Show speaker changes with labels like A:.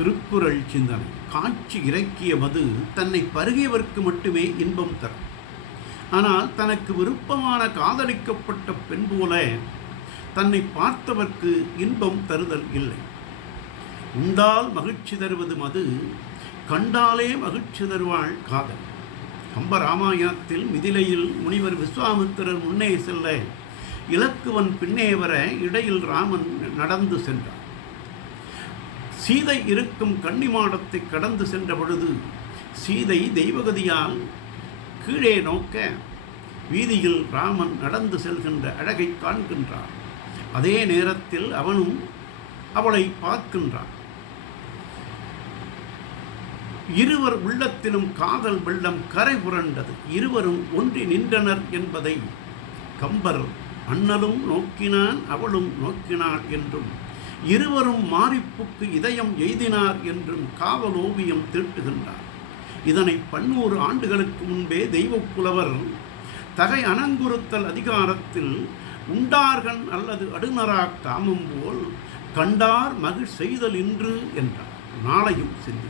A: திருக்குறள் சிந்தனை. காட்சி இறக்கிய மது தன்னை பருகியவர்க்கு மட்டுமே இன்பம் தரும். ஆனால் தனக்கு விருப்பமான காதலிக்கப்பட்ட பெண் போல தன்னை பார்த்தவர்க்கு இன்பம் தருதல் இல்லை. உண்டால் மகிழ்ச்சி தருவது மது கண்டாலே மகிழ்ச்சி தருவாள் காதல். கம்பராமாயணத்தில் மிதிலையில் முனிவர் விஸ்வாமித்திரர் முன்னே செல்ல இலக்குவன் பின்னே வர இடையில் ராமன் நடந்து சென்றார். சீதை இருக்கும் கன்னிமாடத்தை கடந்து சென்ற பொழுது சீதை தெய்வகதியால் கீழே நோக்க வீதியில் ராமன் நடந்து செல்கின்ற அழகை காண்கின்றான். அதே நேரத்தில் அவனும் அவளை பார்க்கின்றான். இருவர் உள்ளத்திலும் காதல் வெள்ளம் கரை புரண்டது. இருவரும் ஒன்றி நின்றனர் என்பதை கம்பர் அண்ணலும் நோக்கினான் அவளும் நோக்கினாள் என்றும் இருவரும் மாரிப்புக்கு இதயம் எய்தினார் என்றும் காவல் ஓவியம் தீட்டுகின்றார் இதனை பன்னூறு ஆண்டுகளுக்கு முன்பே தெய்வப்புலவர் தகை அனங்குறுத்தல் அதிகாரத்தில் உண்டார்கண் அல்லது அடுநரா காமம் போல் கண்டார் மகிழ் செய்தல் இன்று என்றார். நாளையும் சிந்தி